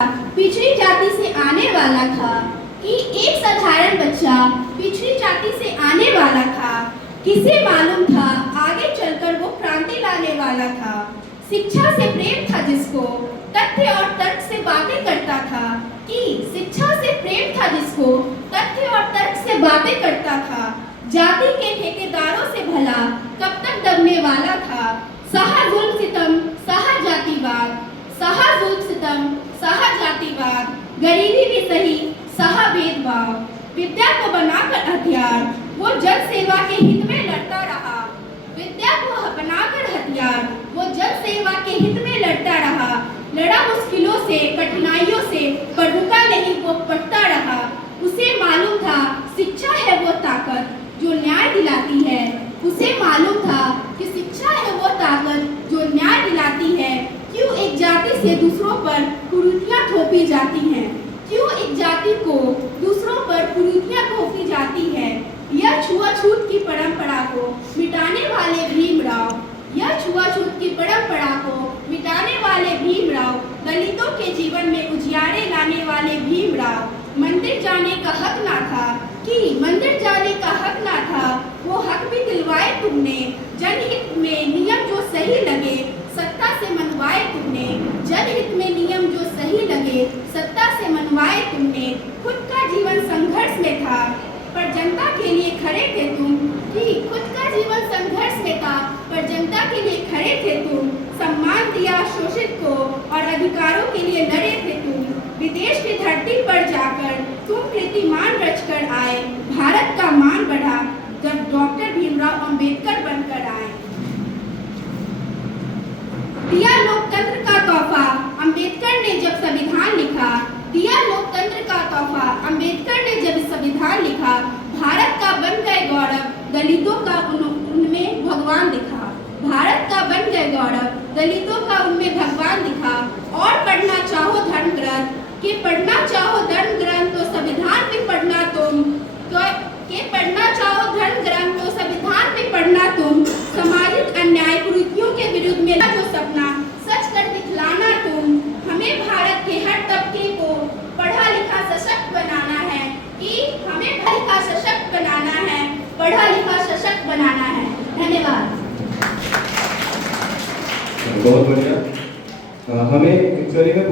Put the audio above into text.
पिछड़ी जाति से आने वाला था कि एक साधारण बच्चा पिछड़ी जाति से आने वाला था। किसे मालूम था आगे चलकर वो क्रांति लाने वाला था। शिक्षा से प्रेम था जिसको, तथ्य और तर्क से बातें करता था। कि शिक्षा से प्रेम था जिसको, तथ्य और तर्क से बातें करता था। जाति के ठेकेदारों से भला कब तक दबने वाला था। सहा जुल्म सितम सहा जातिवाद, सहा जुल्म सितम सहा जातिवाद, गरीबी भी सही सहा भेदभाव। विद्या को बनाकर हथियार वो जन सेवा के हित में लड़ता रहा। विद्या को बनाकर हथियार वो जन सेवा के हित में लड़ता रहा। लड़ा मुश्किलों से कठिनाइयों से पर रुका नहीं वो पढ़ता रहा। उसे मालूम था शिक्षा है वो ताकत जो न्याय दिलाती है। उसे मालूम था कि शिक्षा है वो ताकत जो न्याय दिलाती है। क्यों एक जाति से दूसरों पर कुरीतियां थोपी जाती हैं, क्यों एक जाति को दूसरों पर कुरीतियां थोपी जाती है। यह छुआछूत की परंपरा को मिटाने वाले भीमराव, यह छुआछूत की परंपरा को मिटाने वाले भीमराव, दलितों के जीवन में उजियारे लाने वाले भीमराव। मंदिर जाने का हक ना था कि मंदिर जाने का हक ना था, वो हक भी दिलवाए तुमने। जनहित में नियम जो सही लगे सत्ता से मनवाए तुमने। जनहित में नियम जो सही लगे सत्ता से मनवाए तुमने। खुद का जीवन संघर्ष में था पर जनता के लिए खड़े थे तुम। कि खुद का जीवन संघर्ष में था पर जनता के लिए खड़े थे तुम। सम्मान दिया शोषित को और अधिकारों के लिए लड़े थे तुम। विदेश की धरती पर जाकर तुम कीर्तिमान रचकर आए। भारत का मान बढ़ा जब डॉक्टर भीमराव अंबेडकर बनकर आए। दिया लोकतंत्र का तोहफा अंबेडकर ने जब संविधान लिखा। दिया लोकतंत्र का तोहफा अंबेडकर ने जब संविधान लिखा। भारत का बन गए गौरव दलितों का उनमें भगवान दिखा। भारत का बन गए गौरव दलितों का उनमें भगवान दिखा। और पढ़ना चाहो धर्म ग्रंथ कि पढ़ना चाहो धर्म ग्रंथ तो संविधान में पढ़ना तुम। के पढ़ना चाहो धर्म ग्रंथ तो संविधान में पढ़ना तुम। सामाजिक अन्याय कुरीतियों के विरुद्ध मेरा जो सपना सच कर दिखलाना तुम। हमें भारत के हर तबके को पढ़ा लिखा सशक्त बनाना है। कि हमें पढ़ा लिखा सशक्त बनाना है, पढ़ा लिखा सशक्त बनाना है। धन्यवाद। बहुत बढ़िया। हमें एक्चुअली में